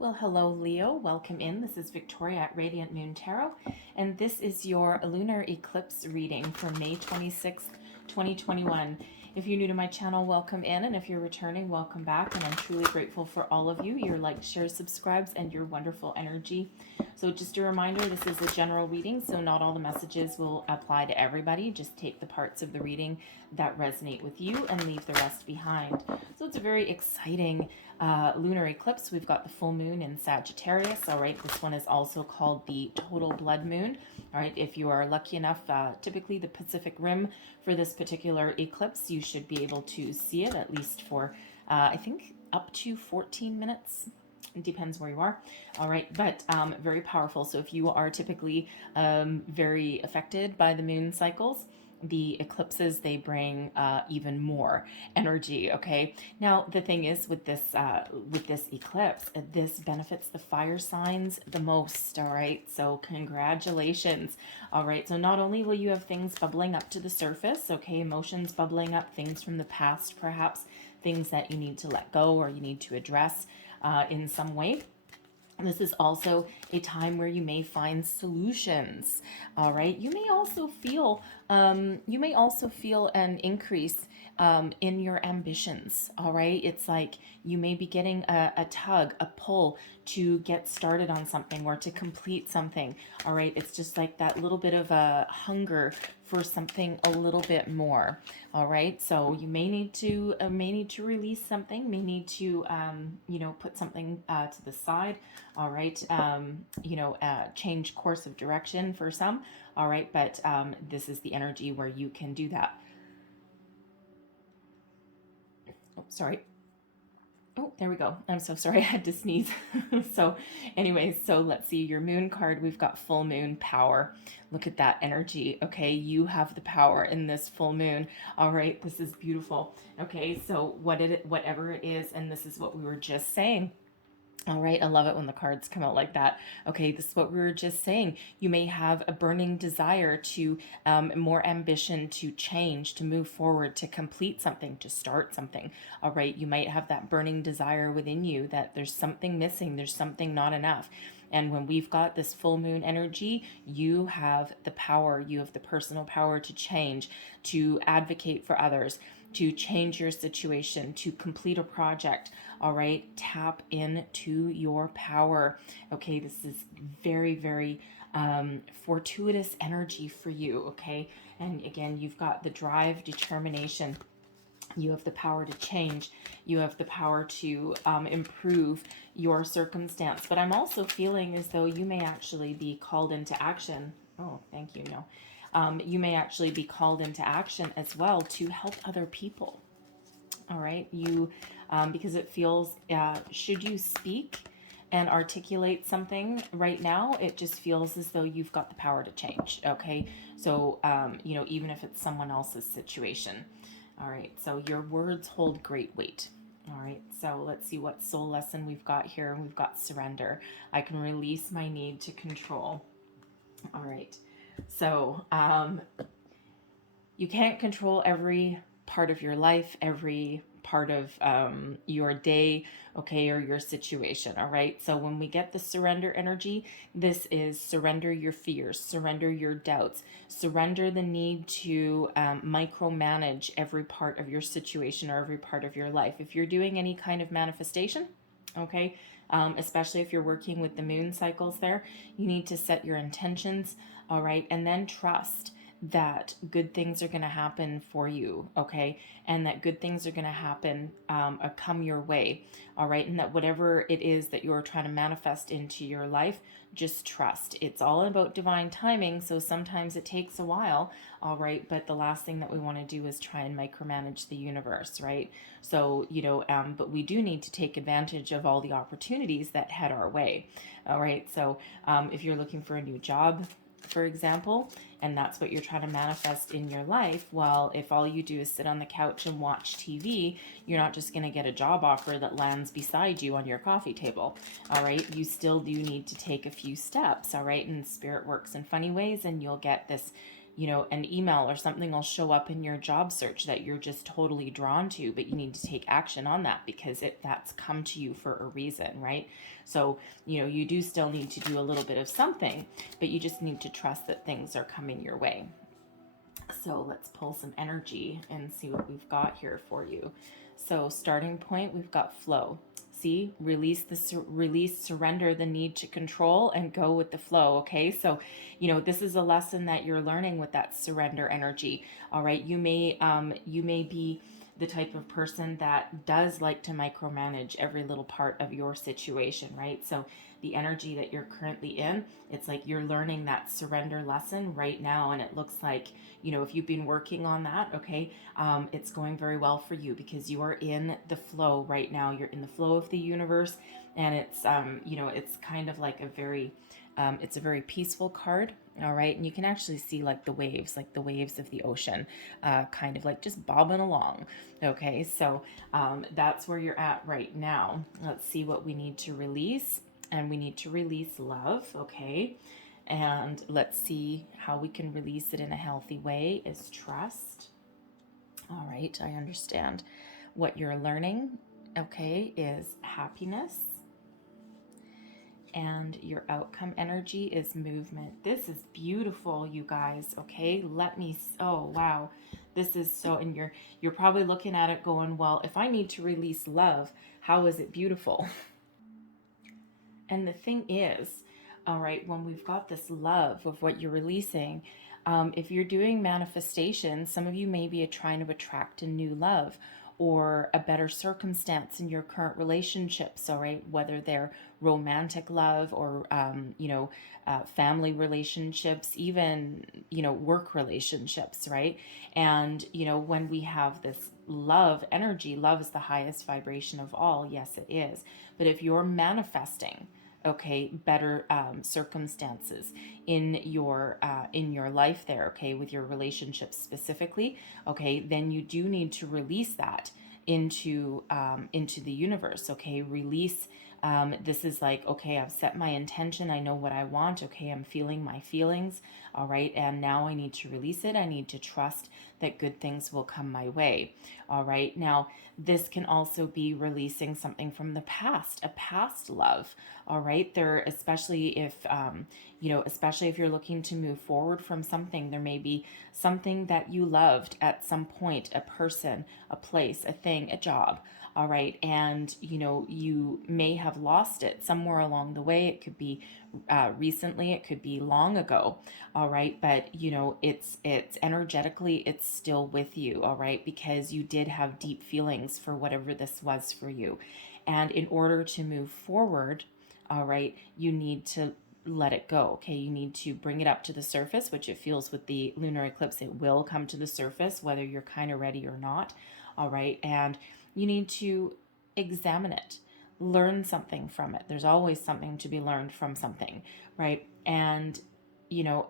Well, hello, Leo. Welcome in. This is Victoria at Radiant Moon Tarot, and this is your lunar eclipse reading for May 26th, 2021. If you're new to my channel, welcome in, and if you're returning, welcome back, and I'm truly grateful for all of you, your likes, shares, subscribes, and your wonderful energy. So just a reminder, this is a general reading, so not all the messages will apply to everybody. Just take the parts of the reading that resonate with you and leave the rest behind. So it's a very exciting lunar eclipse. We've got the full moon in Sagittarius. All right, this one is also called the total blood moon. All right, if you are lucky enough, typically the Pacific Rim for this particular eclipse, you should be able to see it at least for, I think, up to 14 minutes. It depends where you are. All right, but very powerful. So if you are typically very affected by the moon cycles, the eclipses, they bring even more energy. Okay, now the thing is with this eclipse, this benefits the fire signs the most. All right, so congratulations. All right, so not only will you have things bubbling up to the surface, okay, emotions bubbling up, things from the past, perhaps things that you need to let go or you need to address in some way. This is also a time where you may find solutions. All right. You may also feel an increase in your ambitions. All right. It's like you may be getting a tug, a pull to get started on something or to complete something. All right. It's just like that little bit of a hunger for something a little bit more. All right. So you may need to release something, may need to put something to the side. All right. Change course of direction for some. All right. But this is the energy where you can do that. Oh, sorry. Oh, there we go. I'm so sorry. I had to sneeze. So anyways, so let's see your moon card. We've got full moon power. Look at that energy. Okay. You have the power in this full moon. All right. This is beautiful. Okay. So whatever it is, and this is what we were just saying. All right, I love it when the cards come out like that. Okay, this is what we were just saying. You may have a burning desire to more ambition to change, to move forward, to complete something, to start something. All right, you might have that burning desire within you that there's something missing, there's something not enough. And when we've got this full moon energy, you have the power, you have the personal power to change, to advocate for others, to change your situation, to complete a project. All right, tap into your power. Okay, this is very, very fortuitous energy for you. Okay, and again, you've got the drive, determination. You have the power to change. You have the power to improve your circumstance. But I'm also feeling as though you may actually be called into action. Oh, thank you. No. You may actually be called into action as well to help other people. All right, because it feels, should you speak and articulate something right now, it just feels as though you've got the power to change. Okay, so even if it's someone else's situation. All right, so your words hold great weight. All right, so let's see what soul lesson we've got here. We've got surrender. I can release my need to control. All right, so you can't control every part of your life, every part of your day, okay, or your situation. All right, so when we get the surrender energy, this is surrender your fears, surrender your doubts, surrender the need to micromanage every part of your situation or every part of your life. If you're doing any kind of manifestation, okay, especially if you're working with the moon cycles there, you need to set your intentions. All right, and then trust that good things are going to happen for you, okay, and that good things are going to happen, come your way. All right, and that whatever it is that you're trying to manifest into your life, just trust. It's all about divine timing, so sometimes it takes a while. All right, but the last thing that we want to do is try and micromanage the universe, right? So but we do need to take advantage of all the opportunities that head our way. All right, so if you're looking for a new job, for example, and that's what you're trying to manifest in your life, well, if all you do is sit on the couch and watch TV, you're not just going to get a job offer that lands beside you on your coffee table. All right, you still do need to take a few steps. All right, and spirit works in funny ways, and you'll get this an email or something will show up in your job search that you're just totally drawn to, but you need to take action on that because that's come to you for a reason, right? So, you do still need to do a little bit of something, but you just need to trust that things are coming your way. So let's pull some energy and see what we've got here for you. So starting point, we've got flow. See, release, surrender the need to control and go with the flow. Okay. So, this is a lesson that you're learning with that surrender energy. All right. You may be the type of person that does like to micromanage every little part of your situation, right? So the energy that you're currently in, it's like you're learning that surrender lesson right now. And it looks like, if you've been working on that, okay, it's going very well for you because you are in the flow right now. You're in the flow of the universe. And it's, it's kind of like it's a very peaceful card. All right. And you can actually see like the waves of the ocean, kind of like just bobbing along. Okay. So, that's where you're at right now. Let's see what we need to release. And we need to release love. Okay. And let's see how we can release it in a healthy way is trust. All right. I understand what you're learning. Okay. Is happiness. And your outcome energy is movement. This is beautiful, you guys. Okay, oh wow, this is so, and you're probably looking at it going, well, if I need to release love, how is it beautiful? And the thing is, all right, when we've got this love of what you're releasing, if you're doing manifestation, some of you may be trying to attract a new love or a better circumstance in your current relationships, all right, whether they're romantic love or, family relationships, even, work relationships, right? And, when we have this love energy, love is the highest vibration of all. Yes, it is. But if you're manifesting, okay, better circumstances in your life there, okay, with your relationships specifically, okay, then you do need to release that into the universe. Okay, release. This is like, okay, I've set my intention. I know what I want. Okay, I'm feeling my feelings. All right, and now I need to release it. I need to trust that good things will come my way. All right, now this can also be releasing something from the past, a past love. All right, there, especially if you're looking to move forward from something, there may be something that you loved at some point, a person, a place, a thing, a job. All right, and you may have lost it somewhere along the way. It could be recently, it could be long ago. All right, but it's energetically, it's still with you. All right, because you did have deep feelings for whatever this was for you, and in order to move forward, all right, you need to let it go. Okay, you need to bring it up to the surface, which it feels with the lunar eclipse, it will come to the surface whether you're kind of ready or not. All right, and you need to examine it, learn something from it. There's always something to be learned from something, right? And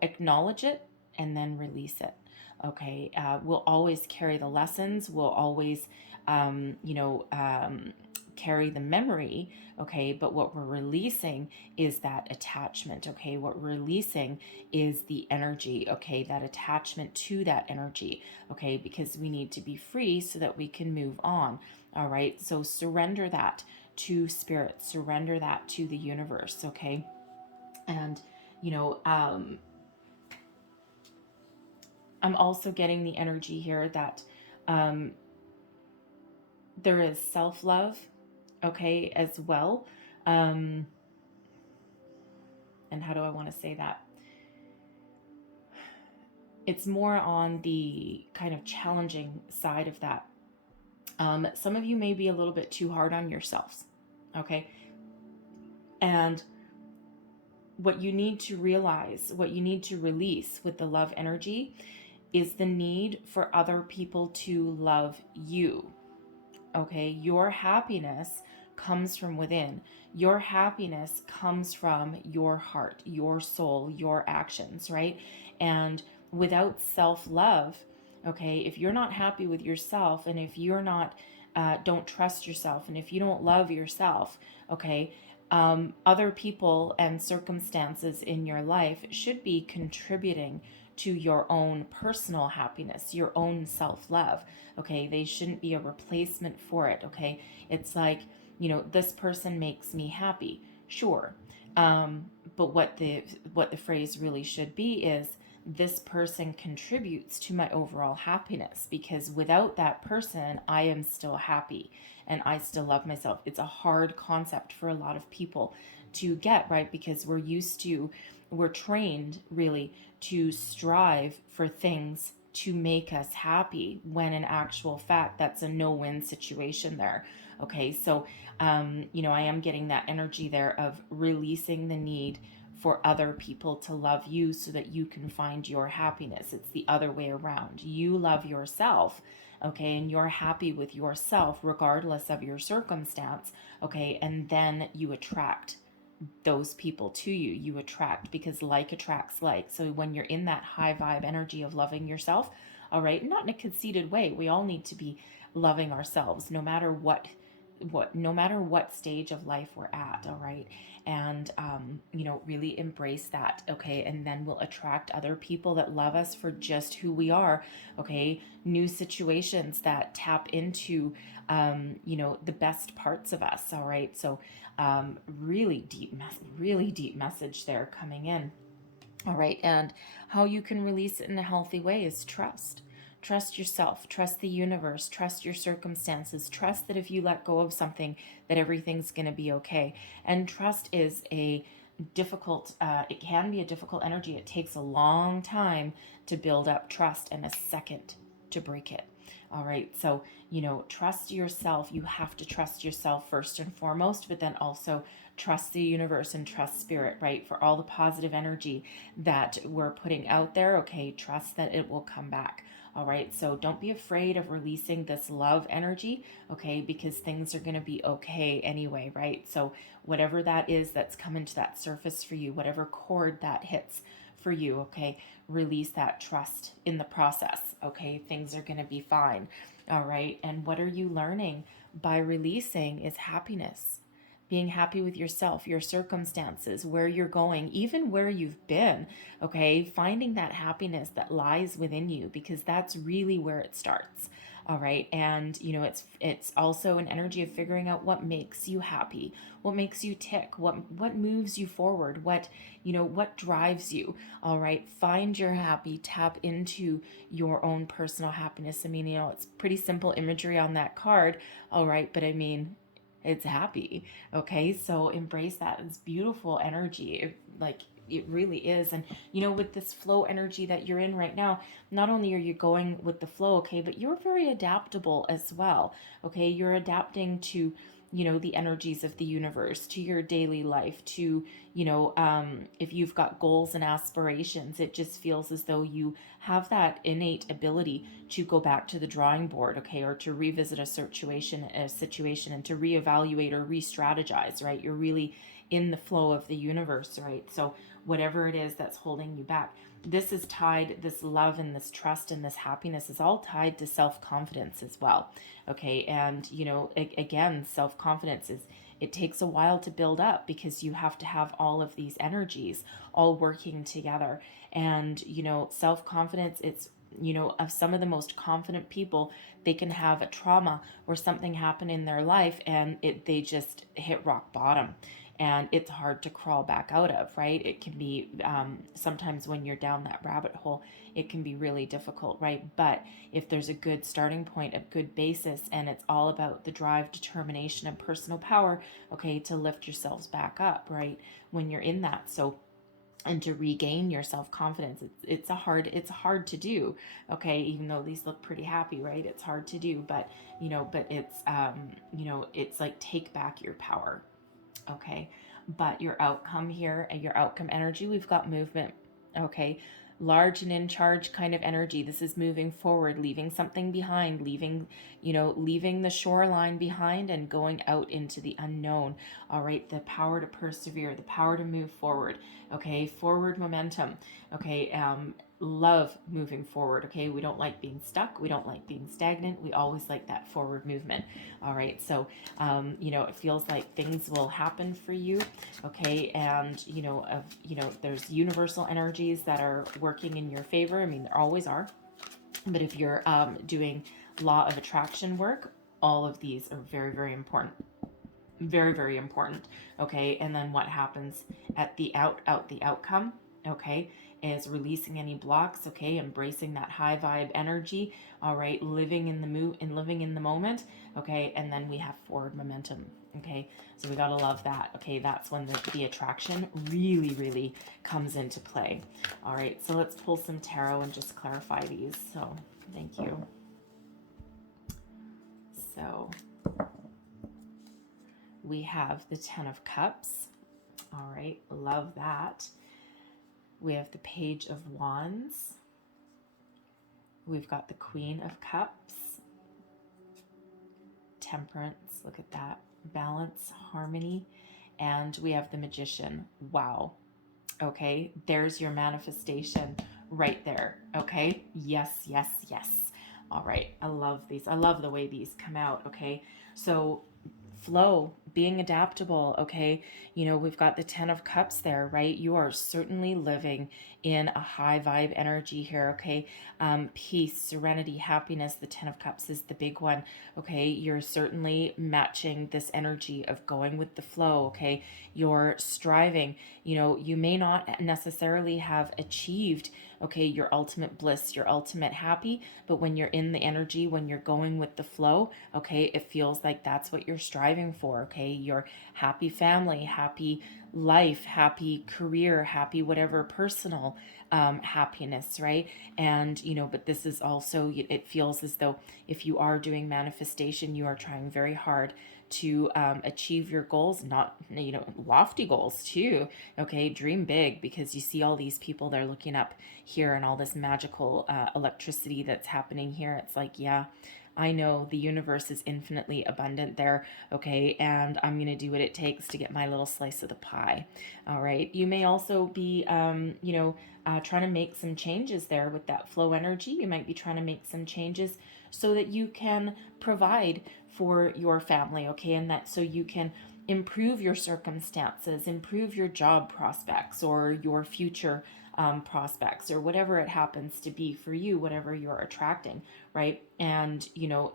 acknowledge it and then release it. Okay, we'll always carry the lessons. We'll always carry the memory. Okay, but what we're releasing is that attachment. Okay, what we're releasing is the energy. Okay, that attachment to that energy. Okay, because we need to be free so that we can move on. All right, so surrender that to spirit, surrender that to the universe. Okay, and I'm also getting the energy here that there is self-love, okay, as well. And how do I want to say that? It's more on the kind of challenging side of that. Some of you may be a little bit too hard on yourselves, okay? And what you need to realize, what you need to release with the love energy is the need for other people to love you, okay? Your happiness comes from within. Your happiness comes from your heart, your soul, your actions, right? And without self-love, okay, if you're not happy with yourself and if you're not, don't trust yourself and if you don't love yourself, okay, other people and circumstances in your life should be contributing to your own personal happiness, your own self-love. Okay, they shouldn't be a replacement for it. Okay, it's like, this person makes me happy, sure. But what the phrase really should be is, this person contributes to my overall happiness, because without that person, I am still happy and I still love myself. It's a hard concept for a lot of people to get, right? Because we're trained really to strive for things to make us happy, when in actual fact, that's a no-win situation there. Okay, so, I am getting that energy there of releasing the need for other people to love you so that you can find your happiness. It's the other way around. You love yourself, okay, and you're happy with yourself regardless of your circumstance, okay, and then you attract those people to you. You attract, because like attracts like. So when you're in that high vibe energy of loving yourself, all right, not in a conceited way. We all need to be loving ourselves, no matter what stage of life we're at, all right? And really embrace that, okay? And then we'll attract other people that love us for just who we are, okay? New situations that tap into the best parts of us, all right? So really deep message there coming in. All right, and how you can release it in a healthy way is trust. Trust yourself, trust the universe, trust your circumstances, trust that if you let go of something, that everything's going to be okay. And trust is it can be a difficult energy. It takes a long time to build up trust and a second to break it. All right, so, trust yourself. You have to trust yourself first and foremost, but then also trust the universe and trust spirit, right? For all the positive energy that we're putting out there, okay, trust that it will come back. All right, so don't be afraid of releasing this love energy, okay, because things are going to be okay anyway, right? So whatever that is that's coming to that surface for you, whatever chord that hits for you, okay, release that trust in the process, okay? Things are going to be fine, all right? And what are you learning by releasing is happiness. Being happy with yourself, your circumstances, where you're going, even where you've been, okay? Finding that happiness that lies within you, because that's really where it starts. All right. And it's also an energy of figuring out what makes you happy, what makes you tick, what moves you forward, what drives you. All right. Find your happy, tap into your own personal happiness. I mean, it's pretty simple imagery on that card. All right. But I mean, it's happy. Okay, so embrace that. It's beautiful energy. It really is. And with this flow energy that you're in right now, not only are you going with the flow, okay, but you're very adaptable as well. Okay, you're adapting to the energies of the universe, to your daily life, to if you've got goals and aspirations, it just feels as though you have that innate ability to go back to the drawing board, okay, or to revisit a situation and to reevaluate or re-strategize, right? You're really in the flow of the universe, right? So whatever it is that's holding you back, this love and this trust and this happiness is all tied to self-confidence as well, okay? And again, self-confidence it takes a while to build up, because you have to have all of these energies all working together. And self-confidence, it's of some of the most confident people, they can have a trauma or something happen in their life, and they just hit rock bottom, and it's hard to crawl back out of, right? It can be sometimes when you're down that rabbit hole, it can be really difficult, right? But if there's a good starting point, a good basis, and it's all about the drive, determination, and personal power, okay, to lift yourselves back up, right? When you're in that. So, and to regain your self-confidence, it's hard to do, okay? Even though these look pretty happy, right? It's hard to do, but it's like, take back your power, okay? But your outcome here, and your outcome energy, we've got movement, okay? Large and in charge kind of energy. This is moving forward, leaving something behind, leaving the shoreline behind and going out into the unknown. All right, the power to persevere, the power to move forward, okay? Forward momentum, okay? love moving forward. Okay, we don't like being stuck, we don't like being stagnant, we always like that forward movement. All right, so it feels like things will happen for you. Okay, and there's universal energies that are working in your favor. I mean, there always are, but if you're doing law of attraction work, all of these are very, very important. Very, very important. Okay, and then what happens at the the outcome, okay, is releasing any blocks. Okay, embracing that high vibe energy. All right, living in the living in the moment. Okay, and then we have forward momentum. Okay, so we gotta love that. Okay, that's when the attraction really, really comes into play. All right, so let's pull some tarot and just clarify these. So thank you. So we have the Ten of Cups. All right, love that. We have the Page of Wands. We've got the Queen of Cups. Temperance, look at that. Balance, harmony. And we have the Magician. Wow. Okay, there's your manifestation right there. Okay, yes, yes, yes. All right, I love these. I love the way these come out. Okay, so flow, being adaptable. Okay, we've got the Ten of Cups there, right? You are certainly living in a high vibe energy here. Okay, peace, serenity, happiness. The Ten of Cups is the big one. Okay, you're certainly matching this energy of going with the flow. Okay, you're striving. You may not necessarily have achieved, okay, your ultimate bliss, your ultimate happy, but when you're in the energy, when you're going with the flow, okay, it feels like that's what you're striving for. Okay, your happy family, happy life, happy career, happy whatever personal happiness, right? And but this is also, it feels as though if you are doing manifestation, you are trying very hard to achieve your goals, not lofty goals too. Okay, dream big, because you see all these people they're looking up here and all this magical electricity that's happening here. It's like, yeah, I know the universe is infinitely abundant there, okay, and I'm going to do what it takes to get my little slice of the pie. All right, you may also be trying to make some changes there with that flow energy. You might be trying to make some changes so that you can provide for your family, okay, and that so you can improve your circumstances, improve your job prospects or your future prospects, or whatever it happens to be for you, whatever you're attracting, right? And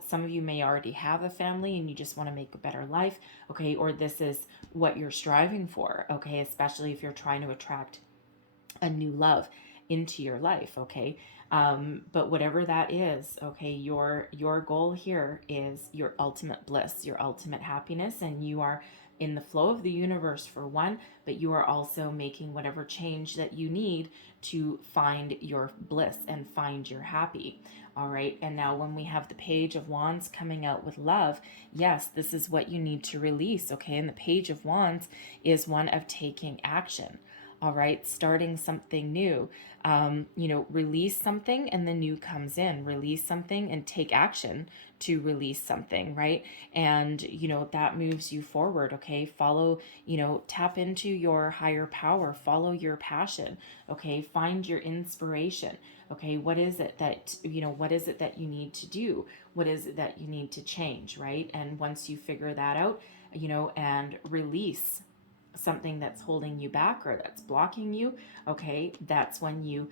some of you may already have a family and you just want to make a better life, okay, or this is what you're striving for, okay, especially if you're trying to attract a new love into your life, okay. But whatever that is, okay, your goal here is your ultimate bliss, your ultimate happiness, and you are in the flow of the universe for one, but you are also making whatever change that you need to find your bliss and find your happy. All right, and now when we have the Page of Wands coming out with love, yes, this is what you need to release, okay? And the Page of Wands is one of taking action. All right, starting something new. Release something and the new comes in. Release something and take action to release something, right? And that moves you forward. Okay, follow, tap into your higher power, follow your passion. Okay, find your inspiration. Okay, what is it that what is it that you need to do? What is it that you need to change, right? And once you figure that out, and release something that's holding you back or that's blocking you, okay, that's when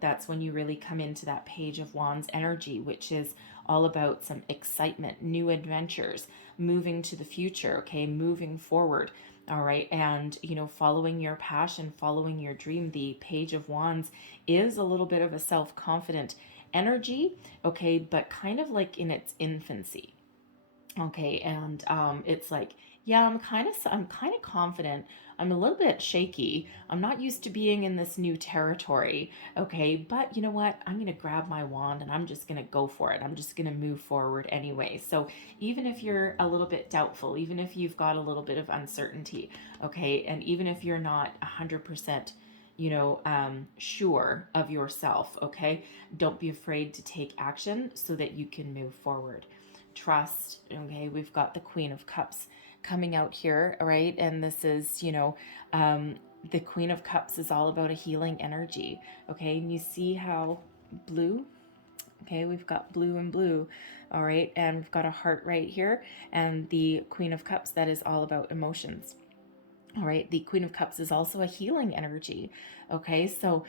that's when you really come into that Page of Wands energy, which is all about some excitement, new adventures, moving to the future, okay, moving forward. All right, and following your passion, following your dream. The Page of Wands is a little bit of a self-confident energy, okay, but kind of like in its infancy. Okay, and it's like, yeah, I'm kind of confident. I'm a little bit shaky. I'm not used to being in this new territory. Okay, but you know what? I'm going to grab my wand and I'm just going to go for it. I'm just going to move forward anyway. So even if you're a little bit doubtful, even if you've got a little bit of uncertainty, okay, and even if you're not 100% sure of yourself, okay, don't be afraid to take action so that you can move forward. Trust. Okay, we've got the Queen of Cups coming out here, right? And this is The Queen of Cups is all about a healing energy. Okay, and you see how blue, okay, we've got blue and blue, all right, and we've got a heart right here, and the Queen of Cups, that is all about emotions. All right, the Queen of Cups is also a healing energy. Okay, so,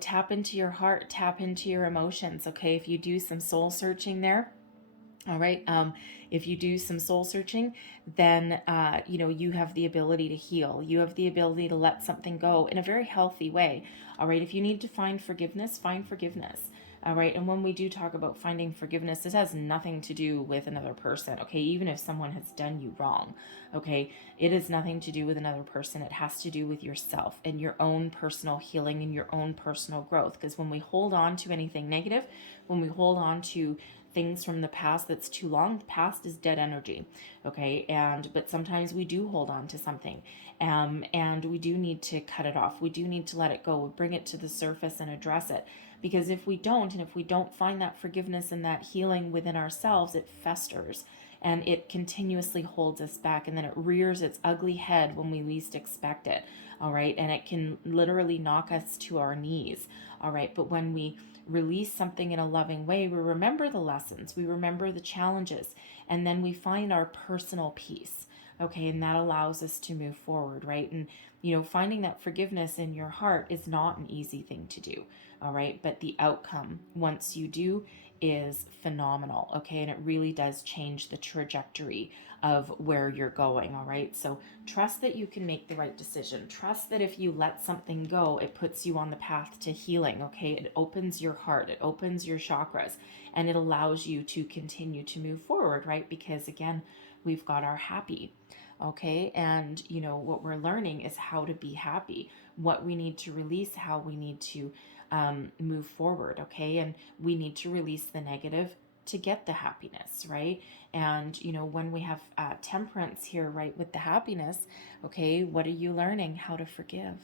tap into your heart, tap into your emotions. Okay, if you do some soul searching there, all right. If you do some soul searching, then, you have the ability to heal. You have the ability to let something go in a very healthy way. All right. If you need to find forgiveness, find forgiveness. All right. And when we do talk about finding forgiveness, this has nothing to do with another person. Okay. Even if someone has done you wrong. Okay. It has nothing to do with another person. It has to do with yourself and your own personal healing and your own personal growth. Because when we hold on to anything negative, when we hold on to things from the past that's too long, the past is dead energy. Okay, but sometimes we do hold on to something, and we do need to cut it off. We do need to let it go. We bring it to the surface and address it, because if we don't, and if we don't find that forgiveness and that healing within ourselves, it festers and it continuously holds us back, and then it rears its ugly head when we least expect it. All right, and it can literally knock us to our knees. All right, but when we release something in a loving way, we remember the lessons, we remember the challenges, and then we find our personal peace. Okay, and that allows us to move forward, right? And finding that forgiveness in your heart is not an easy thing to do. All right, but the outcome once you do is phenomenal. Okay, and it really does change the trajectory of where you're going. All right, so trust that you can make the right decision. Trust that if you let something go, it puts you on the path to healing. Okay, it opens your heart, it opens your chakras, and it allows you to continue to move forward, right? Because again, we've got our happy. Okay, and what we're learning is how to be happy, what we need to release, how we need to move forward. Okay, and we need to release the negative to get the happiness, right? And when we have temperance here, right, with the happiness, okay, what are you learning? How to forgive,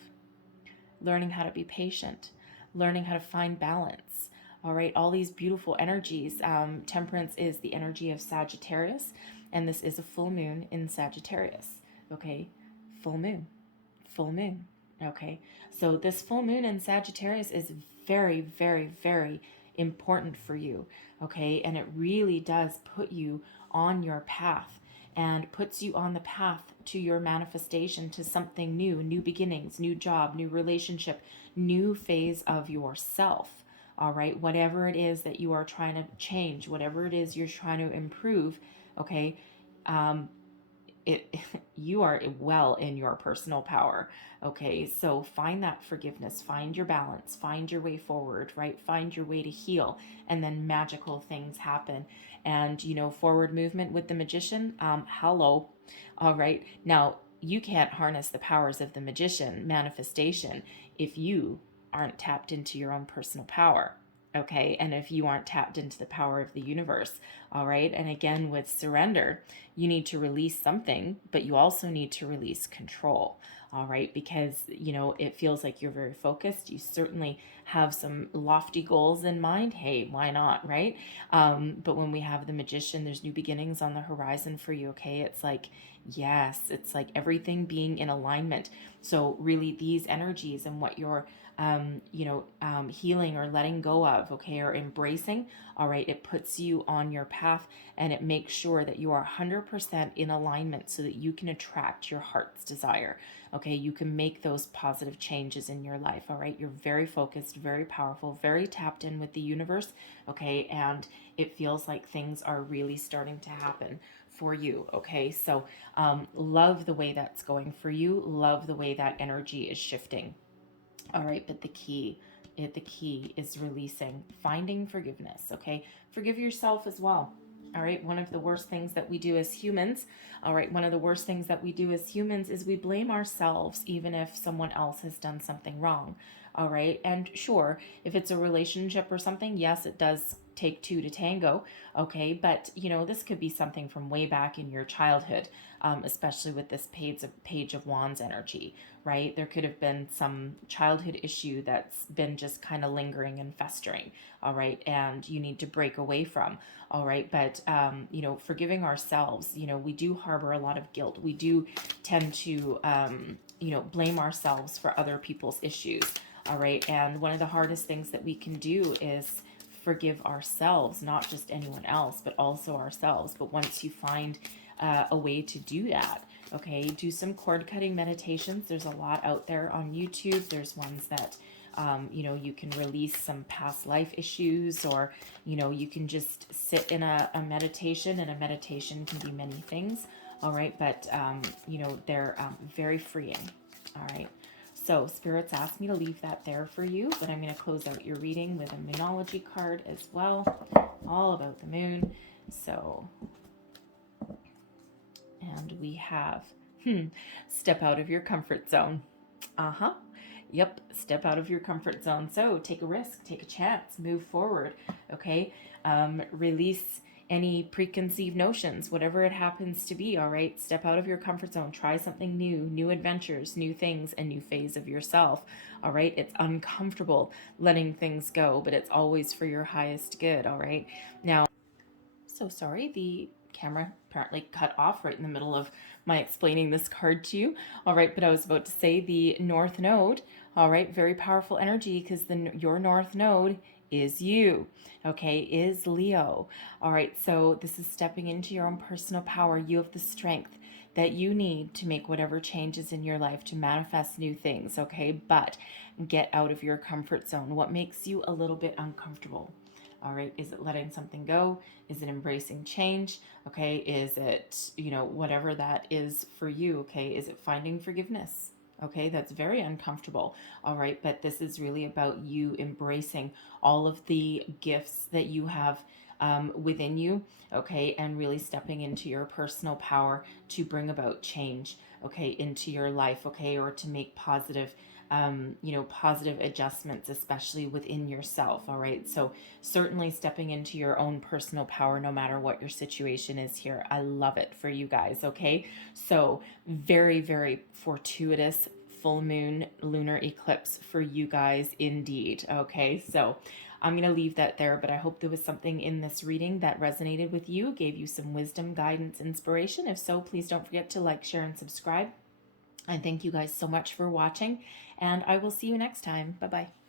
learning how to be patient, learning how to find balance. All right, all these beautiful energies. Temperance is the energy of Sagittarius, and this is a full moon in Sagittarius. Okay, full moon, full moon. Okay, so this full moon in Sagittarius is very, very, very important for you. Okay, and it really does put you on your path and puts you on the path to your manifestation, to something new, new beginnings, new job, new relationship, new phase of yourself. All right, whatever it is that you are trying to change, whatever it is you're trying to improve, okay, it you are well in your personal power. Okay, so find that forgiveness, find your balance, find your way forward, right? Find your way to heal, and then magical things happen. And forward movement with the magician, hello. All right, now you can't harness the powers of the magician manifestation if you aren't tapped into your own personal power. Okay, and if you aren't tapped into the power of the universe. All right, and again, with surrender, you need to release something, but you also need to release control. All right, because it feels like you're very focused. You certainly have some lofty goals in mind. Hey, why not, right? But when we have the magician, there's new beginnings on the horizon for you. Okay, it's like, yes, it's like everything being in alignment. So really, these energies and what you're healing or letting go of, okay, or embracing, all right, it puts you on your path, and it makes sure that you are 100% in alignment so that you can attract your heart's desire. Okay, you can make those positive changes in your life. All right, you're very focused, very powerful, very tapped in with the universe. Okay, and it feels like things are really starting to happen for you. Okay, so love the way that's going for you, love the way that energy is shifting. All right, but the key is releasing, finding forgiveness. Okay, forgive yourself as well. All right, one of the worst things that we do as humans, all right, one of the worst things that we do as humans is we blame ourselves even if someone else has done something wrong. All right. And sure, if it's a relationship or something, yes, it does take two to tango. Okay. But, this could be something from way back in your childhood, especially with this Page of Wands energy, right? There could have been some childhood issue that's been just kind of lingering and festering. All right. And you need to break away from. All right. But, forgiving ourselves, we do harbor a lot of guilt. We do tend to, blame ourselves for other people's issues. All right. And one of the hardest things that we can do is forgive ourselves, not just anyone else, but also ourselves. But once you find a way to do that, okay, do some cord cutting meditations. There's a lot out there on YouTube. There's ones that, you can release some past life issues, or, you can just sit in a meditation, and a meditation can be many things. All right. But, they're very freeing. All right. So spirits asked me to leave that there for you, but I'm going to close out your reading with a Moonology card as well, all about the moon. So, and we have, step out of your comfort zone. Yep, step out of your comfort zone. So take a risk, take a chance, move forward, okay? Release any preconceived notions, whatever it happens to be, all right? Step out of your comfort zone, try something new, new adventures, new things, a new phase of yourself, all right? It's uncomfortable letting things go, but it's always for your highest good, all right? Now, so sorry, the camera apparently cut off right in the middle of my explaining this card to you. All right, but I was about to say the North Node, all right, very powerful energy, because your North Node is you, okay, is Leo. All right, so this is stepping into your own personal power. You have the strength that you need to make whatever changes in your life, to manifest new things, okay? But get out of your comfort zone. What makes you a little bit uncomfortable? All right, is it letting something go? Is it embracing change? Okay, is it, whatever that is for you? Okay, is it finding forgiveness? Okay, that's very uncomfortable. All right, but this is really about you embracing all of the gifts that you have within you, okay, and really stepping into your personal power to bring about change, okay, into your life, okay, or to make positive positive adjustments, especially within yourself. All right. So certainly stepping into your own personal power, no matter what your situation is here. I love it for you guys. Okay. So very, very fortuitous full moon lunar eclipse for you guys indeed. Okay. So I'm going to leave that there, but I hope there was something in this reading that resonated with you, gave you some wisdom, guidance, inspiration. If so, please don't forget to like, share, and subscribe. And thank you guys so much for watching, and I will see you next time. Bye-bye.